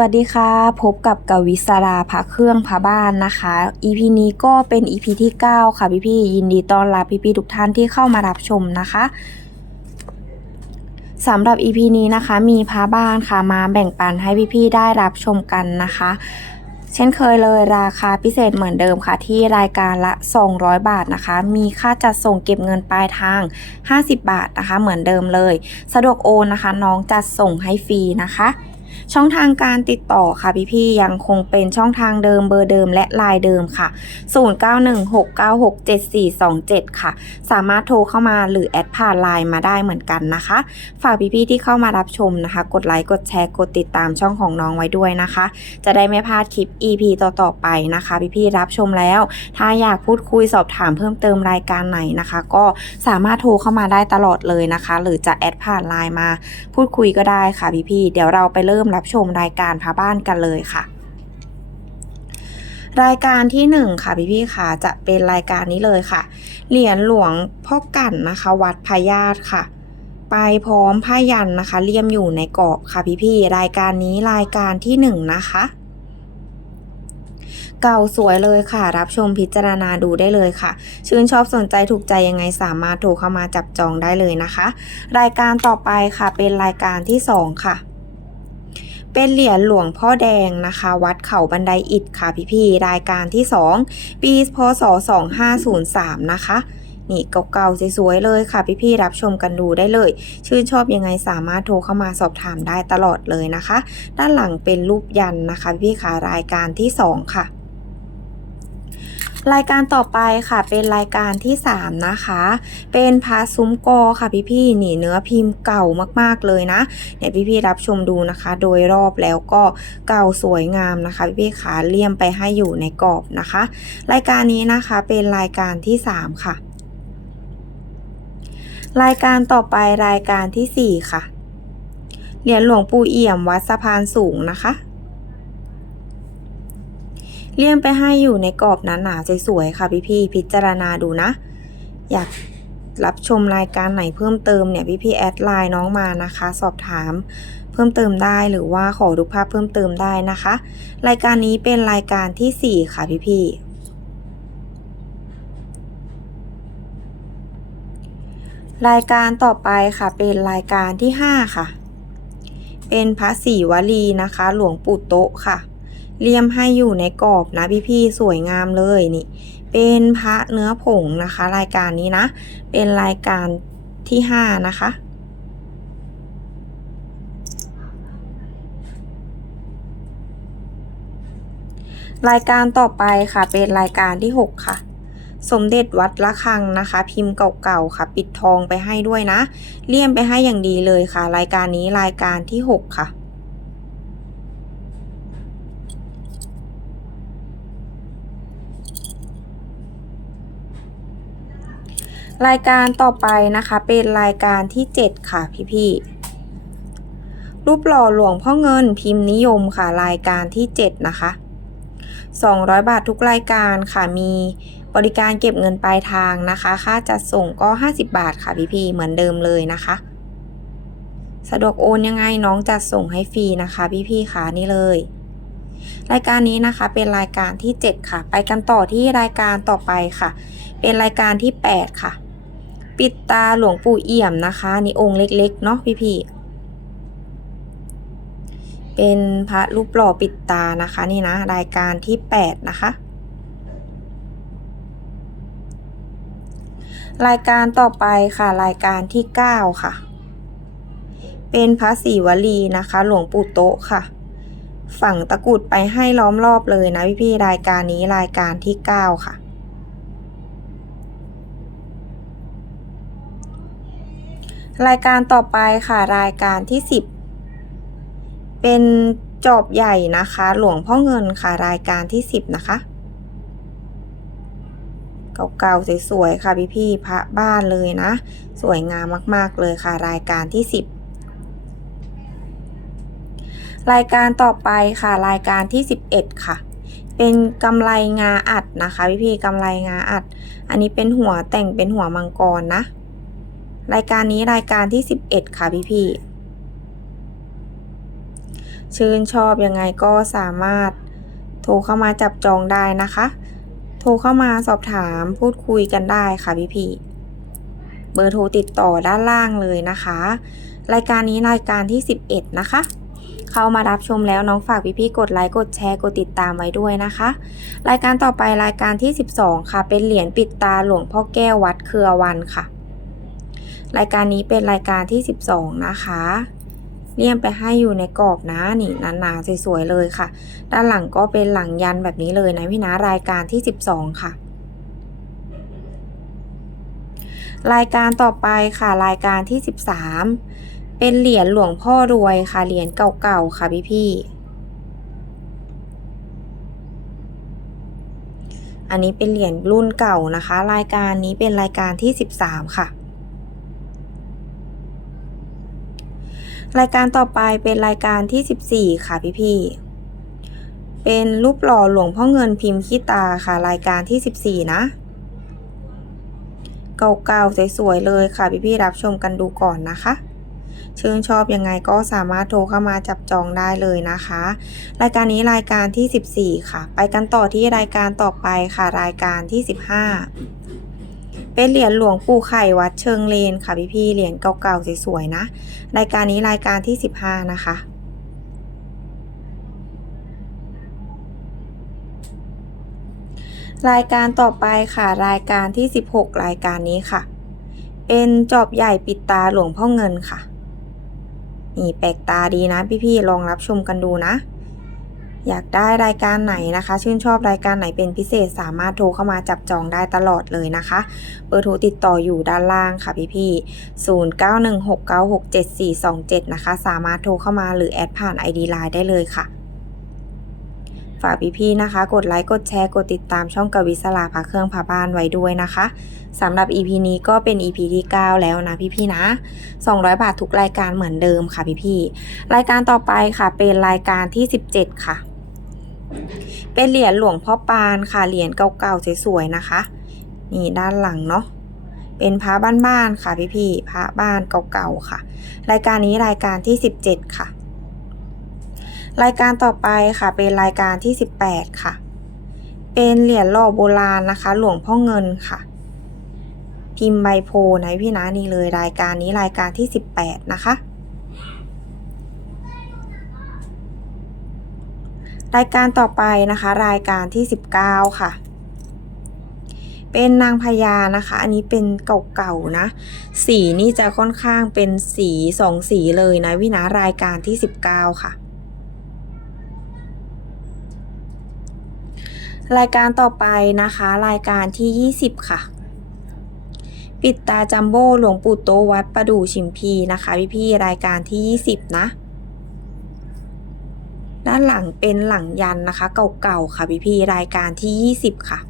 วัสดีค่ะ พบกับกวิศราพระเครื่องพระบ้านนะคะ EP นี้ก็เป็น EP ที่ 9 ค่ะพี่ๆยินดีต้อนรับพี่ๆทุกท่านที่เข้ามารับชมนะคะสำหรับ EP นี้นะคะมีพระบ้านค่ะมาแบ่งปันให้พี่ๆได้รับชมกันนะคะ เช่นเคยเลยราคาพิเศษเหมือนเดิมค่ะที่รายการละ 200 บาทนะคะ มีค่าจัดส่งเก็บเงินปลายทาง 50 บาทนะคะ เหมือนเดิมเลย สะดวกโอนนะคะ น้องจัดส่งให้ฟรีนะคะ ช่องทางการติดต่อค่ะพี่ๆยังคงเป็นช่องทางเดิมเบอร์เดิมและไลน์เดิมค่ะ 0916967427 ค่ะ สามารถโทรเข้ามาหรือแอดผ่านไลน์มาได้เหมือนกันนะคะ ฝากพี่ๆที่เข้ามารับชมนะคะ กดไลค์กดแชร์กดติดตามช่องของน้องไว้ด้วยนะคะ จะได้ไม่พลาดคลิป EP ต่อๆไปนะคะ พี่ๆรับชมแล้ว ถ้าอยากพูดคุยสอบถามเพิ่มเติมรายการไหนนะคะ ก็สามารถโทรเข้ามาได้ตลอดเลยนะคะ หรือจะแอดผ่านไลน์มา พูดคุยก็ได้ค่ะพี่ๆเดี๋ยวเราไปเริ่มรับชมรายการพาบ้านกันเลยค่ะ รายการที่หนึ่งค่ะพี่ค่ะจะเป็นรายการนี้เลยค่ะ เหรียญหลวงพ่อกั่นนะคะ วัดพญาตค่ะ ไปพร้อมผ้ายันนะคะ เลี่ยมอยู่ในกรอบค่ะพี่ๆรายการนี้รายการที่หนึ่งนะคะเก่าสวยเลยค่ะ รับชมพิจารณาดูได้เลยค่ะ ชื่นชอบสนใจถูกใจยังไงสามารถโทรเข้ามาจับจองได้เลยนะคะ รายการต่อไปค่ะเป็นรายการที่สองค่ะ เป็นเหรียญหลวงพ่อแดงนะคะ วัดเขาบันไดอิฐค่ะพี่พีรายการที่ 2 ปีพศ 2503 นะคะนี่เก่าๆสวยๆเลยค่ะ พี่ๆรับชมกันดูได้เลย ชื่นชอบยังไงสามารถโทรเข้ามาสอบถามได้ตลอดเลยนะคะ ด้านหลังเป็นรูปยันนะคะ พี่ๆค่ะรายการที่ 2 ค่ะ รายการต่อไปค่ะเป็นรายการที่ 3 นะคะ เป็นพาซุ้มกอค่ะพี่ๆนี่เนื้อพิมพ์เก่ามากๆเลยนะเดี๋ยวพี่รับชมดูนะคะ โดยรอบแล้วก็เก่าสวยงามนะคะ พี่ๆขาเลี่ยมไปให้อยู่ในกรอบนะคะ รายการนี้นะคะเป็นรายการที่ 3 ค่ะ รายการต่อไปรายการทีสี่4 ค่ะเหรียญหลวงปู่เอี่ยมวัดสะพานสูงนะคะ เลี่ยมไปให้อยู่ในกรอบหนาๆสวยๆค่ะพี่ๆพิจารณาดูนะ อยากรับชมรายการไหนเพิ่มเติมเนี่ยพี่ๆแอดไลน์น้องมานะคะ สอบถามเพิ่มเติมได้หรือว่าขอดูภาพเพิ่มเติมได้นะคะ รายการนี้เป็นรายการที่ 4 ค่ะพี่ๆรายการต่อไปค่ะเป็นรายการที่ 5 ค่ะ เป็นพระศรีวลีนะคะ หลวงปู่โตะค่ะ เลี่ยมให้อยู่ในกรอบนะพี่ๆสวยงามเลยนี่ เป็นพระเนื้อผงนะคะ รายการนี้นะ เป็นรายการที่5นะคะ รายการต่อไปค่ะ เป็นรายการที่6ค่ะสมเด็จวัดละคังนะคะ พิมพ์เก่าๆค่ะ ปิดทองไปให้ด้วยนะ เลี่ยมไปให้อย่างดีเลยค่ะ รายการนี้รายการที่ 6 ค่ะ รายการต่อไปนะคะเป็นรายการที่ 7 ค่ะพี่ๆรูปหล่อหลวงพ่อเงินพิมพ์นิยมค่ะรายการที่ 7 นะคะ 200 บาททุกรายการค่ะมีบริการเก็บเงินปลายทางนะคะ ค่าจัดส่งก็ 50 บาทค่ะพี่ๆเหมือนเดิมเลยนะคะ สะดวกโอนยังไงน้องจัดส่งให้ฟรีนะคะพี่ๆค่ะนี่เลยรายการนี้นะคะเป็นรายการที่ 7 ค่ะ ไปกันต่อที่รายการต่อไปค่ะ เป็นรายการที่ 8 ค่ะ ปิดตาหลวงปู่เอี่ยมนะคะนี่องค์เล็กๆเนาะพี่ๆเป็นพระรูปหล่อปิดตานะคะนี่นะรายการที่ 8 นะคะ รายการต่อไปค่ะรายการที่ 9 ค่ะ เป็นพระศรีวลีนะคะ หลวงปู่โตะค่ะ ฝั่งตะกุดไปให้ล้อมรอบเลยนะพี่ๆรายการนี้รายการที่ 9 ค่ะ รายการต่อไปค่ะรายการที่ 10 เป็นจอบใหญ่นะคะ หลวงพ่อเงินค่ะรายการที่ 10 นะคะ เก่าๆสวยๆค่ะพี่ๆพระบ้านเลยนะ สวยงามมากๆเลยค่ะรายการที่ 10 รายการต่อไปค่ะรายการที่ 11 ค่ะ เป็นกำไรงาอัดนะคะพี่ๆกำไรงาอัด อันนี้เป็นหัวแต่งเป็นหัวมังกรนะ รายการนี้รายการที่ 11 ค่ะพี่พี่ชื่นชอบยังไงก็สามารถโทรเข้ามาจับจองได้นะคะ โทรเข้ามาสอบถามพูดคุยกันได้ค่ะพี่พี่เบอร์โทรติดต่อด้านล่างเลยนะคะ รายการนี้รายการที่ 11 นะคะ เข้ามารับชมแล้วน้องฝากพี่ๆกดไลค์กดแชร์กดติดตามไว้ด้วยนะคะ รายการต่อไปรายการที่ 12 ค่ะ เป็นเหรียญปิดตาหลวงพ่อแก้ววัดเครือวันค่ะ รายการนี้เป็นรายการที่ 12 นะคะเลี่ยมไปให้อยู่ในกรอบนะนี่หนาๆสวยๆเลยค่ะ ด้านหลังก็เป็นหลังยันแบบนี้เลยนะพี่นะรายการที่ 12 ค่ะ รายการต่อไปค่ะรายการที่ 13 เป็นเหรียญหลวงพ่อรวยค่ะเหรียญเก่าๆค่ะพี่ๆอันนี้เป็นเหรียญรุ่นเก่านะคะ รายการนี้เป็นรายการที่ 13 ค่ะ รายการต่อไปเป็นรายการที่ 14 ค่ะพี่ๆเป็นรูปหล่อหลวงพ่อเงินพิมพ์ขี้ตาค่ะรายการที่ 14 นะ เก่าๆสวยๆเลยค่ะพี่ๆรับชมกันดูก่อนนะคะชื่นชอบยังไงก็สามารถโทรเข้ามาจับจองได้เลยนะคะ รายการนี้รายการที่ 14 ค่ะ ไปกันต่อที่รายการต่อไปค่ะรายการที่ 15 เป็นเหรียญหลวงปู่ไข่วัดเชิงเลนค่ะพี่ๆเหรียญเก่าๆสวยๆนะ รายการนี้รายการที่ 15 นะคะ รายการต่อไปค่ะรายการที่ 16 รายการนี้ค่ะ เป็นจอบใหญ่ปิดตาหลวงพ่อเงินค่ะนี่แปลกตาดีนะพี่ๆลองรับชมกันดูนะ อยากได้รายการไหนนะคะ ชื่นชอบรายการไหนเป็นพิเศษสามารถโทรเข้ามาจับจองได้ตลอดเลยนะคะเบอร์โทรติดต่ออยู่ด้านล่างค่ะพี่ๆ0916967427 นะคะ สามารถโทรเข้ามาหรือแอดผ่าน ID Line ได้เลยค่ะ ฝากพี่ๆนะคะ กดไลค์ กดแชร์ กดติดตามช่องกวิศลาพาเครื่องพาบ้านไว้ด้วยนะคะสำหรับ EP นี้ก็เป็น EP ที่ 9 แล้วนะพี่ๆนะ 200 บาททุกรายการเหมือนเดิมค่ะพี่ๆรายการต่อไปค่ะเป็นรายการที่ 17 ค่ะ เป็นเหรียญหลวงพ่อปานค่ะ เหรียญเก่าๆสวยๆนะคะ นี่ด้านหลังเนาะ เป็นพระบ้านๆค่ะพี่ๆพระบ้านเก่าๆค่ะ รายการนี้รายการที่ 17 ค่ะ รายการต่อไปค่ะ เป็นรายการที่ 18 ค่ะ เป็นเหรียญหล่อโบราณนะคะ หลวงพ่อเงินค่ะ พิมพ์ใบโพนะพี่นะนี่เลยรายการนี้รายการที่ 18 นะคะ รายการต่อไปนะคะ รายการที่ 19 ค่ะ เป็นนางพญานะคะ อันนี้เป็นเก่าๆนะ สีนี่จะค่อนข้างเป็นสีสองสีเลยนะวินะรายการที่ 19 ค่ะ รายการต่อไปนะคะ รายการที่ 20 ค่ะปิดตาจัมโบ้หลวงปู่โตวัดประดู่ชิมพีนะคะพี่ๆรายการที่ 20 นะ ด้านหลังเป็นหลังยันนะคะ เก่าๆค่ะพี่ๆรายการที่ 20 ค่ะ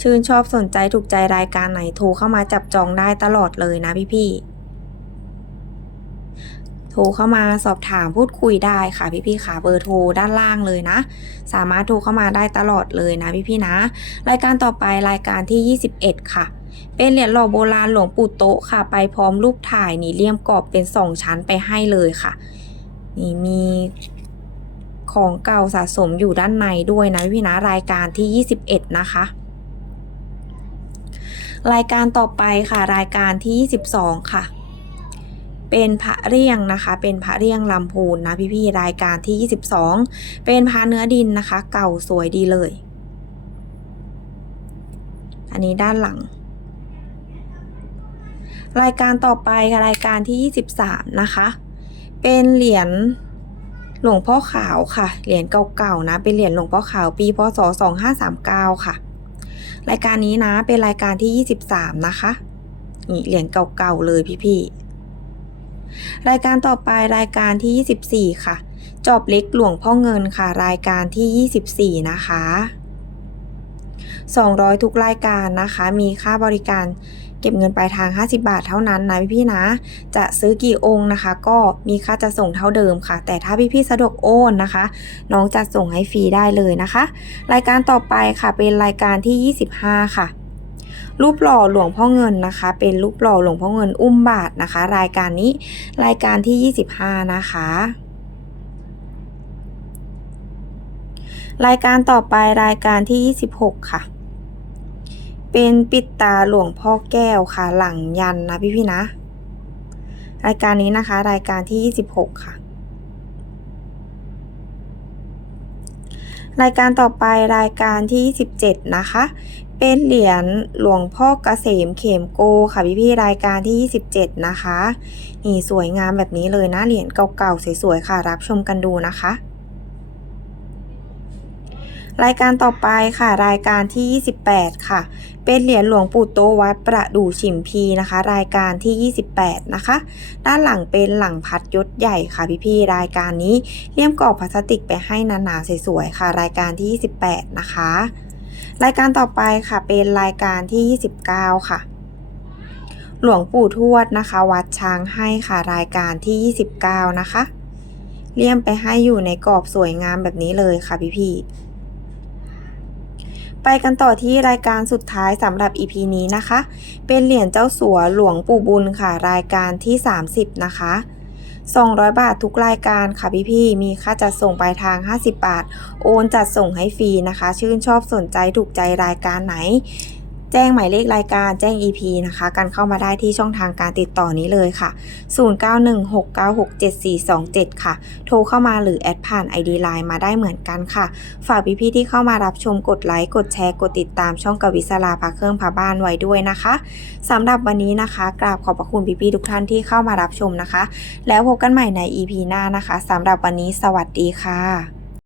ชื่นชอบสนใจถูกใจรายการไหนโทรเข้ามาจับจองได้ตลอดเลยนะพี่ๆโทรเข้ามาสอบถามพูดคุยได้ค่ะพี่ๆค่ะเบอร์โทรด้านล่างเลยนะ สามารถโทรเข้ามาได้ตลอดเลยนะพี่ๆนะ รายการต่อไปรายการที่ 21 ค่ะ เป็นเหรียญหล่อโบราณหลวงปู่โตะค่ะ ไปพร้อมรูปถ่ายนี่เลี่ยมกรอบเป็นสองชั้นไปให้เลยค่ะ นี่มี ของเก่าสะสมอยู่ด้านในด้วยนะพี่นะรายการที่ 21 นะคะ รายการต่อไปค่ะรายการที่ 22 ค่ะ เป็นพระเรียงนะคะ เป็นพระเรียงลำพูนนะพี่ๆรายการที่ 22 เป็นพระเนื้อดินนะคะ เก่าสวยดีเลย อันนี้ด้านหลังรายการต่อไปค่ะรายการที่ 23 นะคะ เป็นเหรียญ หลวงพ่อขาวค่ะ เหรียญเก่าๆนะ เป็นเหรียญหลวงพ่อขาวปีพศ 2539 ค่ะ รายการนี้นะ เป็นรายการที่ 23 นะคะ นี่เหรียญเก่าๆเลยพี่ๆ รายการต่อไปรายการที่ 24 ค่ะ จอบเล็กหลวงพ่อเงินค่ะ รายการที่ 24 นะคะ 200 ทุกรายการนะคะ มีค่าบริการ เก็บเงินปลายทาง 50 บาทเท่านั้นนะพี่ๆนะ จะซื้อกี่องค์นะคะ ก็มีค่าจะส่งเท่าเดิมค่ะ แต่ถ้าพี่ๆสะดวกโอนนะคะ น้องจะส่งให้ฟรีได้เลยนะคะ รายการต่อไปค่ะเป็นรายการที่ 25 ค่ะรูปหล่อหลวงพ่อเงินนะคะ เป็นรูปหล่อหลวงพ่อเงินอุ้มบาทนะคะ รายการนี้รายการที่ 25 นะคะ รายการต่อไปรายการที่ 26 ค่ะ เป็นปิดตาหลวงพ่อแก้วค่ะ หลังยันนะพี่พี่นะ รายการนี้นะคะ รายการที่ 26 ค่ะ รายการต่อไปรายการที่ 27 นะคะ เป็นเหรียญหลวงพ่อเกษมเขมโกค่ะพี่พี่รายการที่ 27 นะคะนี่สวยงามแบบนี้เลยนะเหรียญเก่าๆสวยๆค่ะ รับชมกันดูนะคะ รายการต่อไปค่ะ รายการที่ 28 ค่ะ เป็นเหรียญหลวงปู่โตวัดประดู่ฉิมพีนะคะ รายการที่ 28 นะคะ ด้านหลังเป็นหลังพัดยศใหญ่ค่ะพี่ๆรายการนี้เลี่ยมกรอบพลาสติกไปให้หนาๆสวยๆค่ะ รายการที่ 28 นะคะ รายการต่อไปค่ะเป็นรายการที่ 29 ค่ะ หลวงปู่ทวดนะคะ วัดช้างให้ค่ะรายการที่ 29 นะคะเลี่ยมไปให้อยู่ในกรอบสวยงามแบบนี้เลยค่ะพี่ๆ ไปกันต่อที่รายการสุดท้ายสำหรับ EP นี้นะคะ เป็นเหรียญเจ้าสัวหลวงปู่บุญค่ะ รายการที่ 30 นะคะ 200 บาททุกรายการค่ะพี่พี่มีค่าจัดส่งปลายทาง 50 บาท โอนจัดส่งให้ฟรีนะคะ ชื่นชอบสนใจถูกใจรายการไหน แจ้งหมายเลขรายการแจ้ง EP นะคะกันเข้ามาได้ที่ช่องทางการติดต่อนี้เลยค่ะ 0916967427 ค่ะ โทรเข้ามาหรือแอดผ่าน ID Line มาได้เหมือนกันค่ะ ฝากพี่ๆที่เข้ามารับชมกดไลค์ กดแชร์ กดติดตามช่องกวิศลาพาเครื่องพาบ้านไว้ด้วยนะคะสำหรับวันนี้นะคะกราบขอบพระคุณพี่ๆทุกท่านที่เข้ามารับชมนะคะ แล้วพบกันใหม่ใน EP หน้านะคะสำหรับวันนี้สวัสดีค่ะ